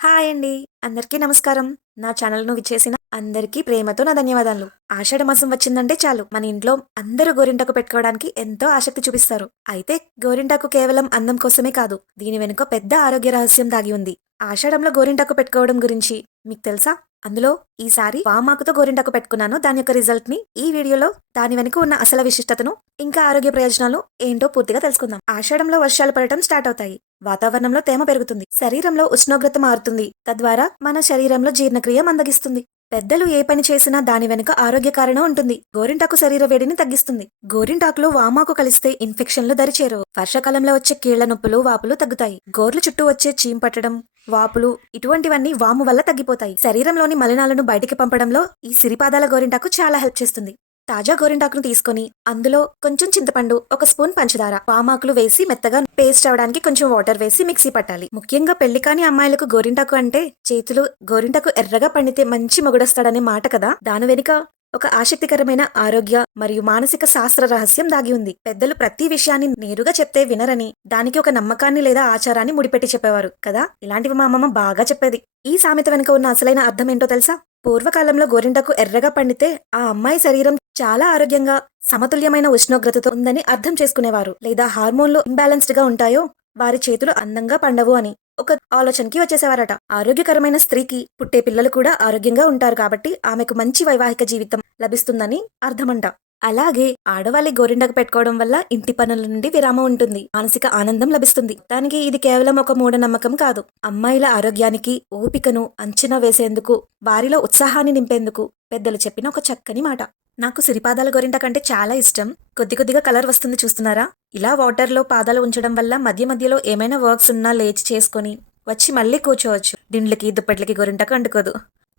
Hi అండి. అందరికీ నమస్కారం. నా ఛానల్‌ను విచ్చేసిన అందరికీ ప్రేమతో నా ధన్యవాదాలు. ఆషాఢ మాసం వచ్చిందంటే చాలు మన ఇంట్లో అందరూ గోరింటాకు పెట్టుకోవడానికి ఎంతో ఆసక్తి చూపిస్తారు. అయితే గోరింటాకు కేవలం అందం కోసమే కాదు. దీని వెనుక పెద్ద ఆరోగ్య రహస్యం దాగి ఉంది. ఆషాఢంలో గోరింటాకు పెట్టుకోవడం గురించి మీకు తెలుసా? అందులో ఈసారి వామాకుతో గోరింటాకు పెట్టుకున్నాను. దాని యొక్క రిజల్ట్‌ని ఈ వీడియోలో దాని వెనుక ఉన్న అసలు విశిష్టతను, ఇంకా ఆరోగ్య ప్రయోజనాలు ఏంటో పూర్తిగా తెలుసుకుందాం. ఆషాఢంలో వర్షాలు పడటం స్టార్ట్ అవుతాయి. వాతావరణంలో తేమ పెరుగుతుంది. శరీరంలో ఉష్ణోగ్రత మారుతుంది. తద్వారా మన శరీరంలో జీర్ణక్రియ మందగిస్తుంది. పెద్దలు ఏ పని చేసినా దాని వెనుక ఆరోగ్య కారణం ఉంటుంది. గోరింటాకు శరీర వేడిని తగ్గిస్తుంది. గోరింటాకులో వామాకు కలిస్తే ఇన్ఫెక్షన్లు దరిచేరవు. వర్షాకాలంలో వచ్చే కీళ్ల నొప్పులు, వాపులు తగ్గుతాయి. గోర్లు చుట్టూ వచ్చే చీమ్ పట్టడం, వాపులు ఇటువంటివన్నీ వాము వల్ల తగ్గిపోతాయి. శరీరంలోని మలినాలను బయటికి పంపడంలో ఈ సిరిపాదాల గోరింటాకు చాలా హెల్ప్ చేస్తుంది. తాజా గోరింటాకును తీసుకొని అందులో కొంచెం చింతపండు, ఒక స్పూన్ పంచదార, వామాకులు వేసి మెత్తగా పేస్ట్ అవడానికి కొంచెం వాటర్ వేసి మిక్సీ పట్టాలి. ముఖ్యంగా పెళ్లి కాని అమ్మాయిలకు గోరింటాకు అంటే చేతులు గోరింటాకు ఎర్రగా పండితే మంచి మొగుడొస్తాడనే మాట కదా. దాని వెనుక ఒక ఆసక్తికరమైన ఆరోగ్య మరియు మానసిక శాస్త్ర రహస్యం దాగి ఉంది. పెద్దలు ప్రతి విషయాన్ని నేరుగా చెప్తే వినరని దానికి ఒక నమ్మకాన్ని లేదా ఆచారాన్ని ముడిపెట్టి చెప్పేవారు కదా. ఇలాంటివి మా అమ్మమ్మ బాగా చెప్పేది. ఈ సామెత వెనుక ఉన్న అసలైన అర్థం ఏంటో తెలుసా? పూర్వకాలంలో గోరింటాకు ఎర్రగా పండితే ఆ అమ్మాయి శరీరం చాలా ఆరోగ్యంగా, సమతుల్యమైన ఉష్ణోగ్రతతో ఉందని అర్థం చేసుకునేవారు. లేదా హార్మోన్లు ఇంబ్యాలెన్స్డ్ గా ఉంటాయో వారి చేతులు అందంగా పండవు అని ఒక ఆలోచనకి వచ్చేసేవారట. ఆరోగ్యకరమైన స్త్రీకి పుట్టే పిల్లలు కూడా ఆరోగ్యంగా ఉంటారు కాబట్టి ఆమెకు మంచి వైవాహిక జీవితం లభిస్తుందని అర్థమంట. అలాగే ఆడవాళ్ళి గోరింటాకు పెట్టుకోవడం వల్ల ఇంటి పనుల నుండి విరామం ఉంటుంది. మానసిక ఆనందం లభిస్తుంది. దానికి ఇది కేవలం ఒక మూఢనమ్మకం కాదు. అమ్మాయిల ఆరోగ్యానికి, ఓపికను అంచనా వేసేందుకు, వారిలో ఉత్సాహాన్ని నింపేందుకు పెద్దలు చెప్పిన ఒక చక్కని మాట. నాకు సిరిపాదాల గోరింటాకు అంటే చాలా ఇష్టం. కొద్ది కొద్దిగా కలర్ వస్తుంది చూస్తున్నారా? ఇలా వాటర్లో పాదాలు ఉంచడం వల్ల మధ్య మధ్యలో ఏమైనా వర్క్స్ ఉన్నా లేచి చేసుకొని వచ్చి మళ్ళీ కూర్చోవచ్చు. దిండ్లకి దుప్పట్లకి గోరింటాకు అంటుకోదు.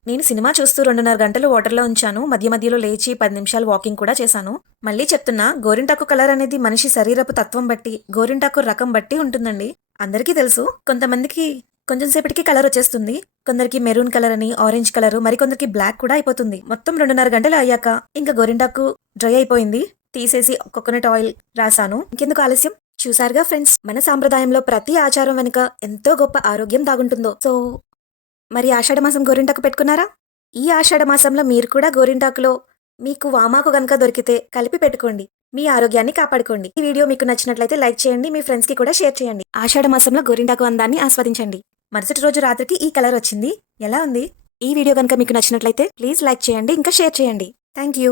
నేను సినిమా చూస్తూ 2.5 గంటలు వాటర్లో ఉంచాను. మధ్య మధ్యలో లేచి 10 నిమిషాలు వాకింగ్ కూడా చేశాను. మళ్ళీ చెప్తున్నా, గోరింటాకు కలర్ అనేది మనిషి శరీరపు తత్వం బట్టి, గోరింటాకు రకం బట్టి ఉంటుందండి. అందరికీ తెలుసు. కొంతమందికి కొంచెం సేపటికి కలర్ వచ్చేస్తుంది. కొందరికి మెరూన్ కలర్ అని, ఆరెంజ్ కలర్, మరికొందరికి బ్లాక్ కూడా అయిపోతుంది. మొత్తం 2.5 గంటలు అయ్యాక ఇంకా గోరింటాకు డ్రై అయిపోయింది. తీసేసి కోకోనట్ ఆయిల్ రాసాను. ఇంకెందుకు ఆలస్యం? చూసారుగా ఫ్రెండ్స్, మన సాంప్రదాయంలో ప్రతి ఆచారం వెనుక ఎంతో గొప్ప ఆరోగ్యం దాగుంటుందో. సో మరి ఆషాఢమాసం గోరింటాకు పెట్టుకున్నారా? ఈ ఆషాఢమాసంలో మీరు కూడా గోరింటాకులో మీకు వామాకు గనక దొరికితే కలిపి పెట్టుకోండి. మీ ఆరోగ్యాన్ని కాపాడుకోండి. ఈ వీడియో మీకు నచ్చినట్లయితే లైక్ చేయండి. మీ ఫ్రెండ్స్ కి కూడా షేర్ చేయండి. ఆషాఢమాసంలో గోరింటాకు అందాన్ని ఆస్వాదించండి. మరుసటి రోజు రాత్రికి ఈ కలర్ వచ్చింది. ఎలా ఉంది? ఈ వీడియో గనక మీకు నచ్చినట్లయితే ప్లీజ్ లైక్ చేయండి, ఇంకా షేర్ చేయండి. Thank you.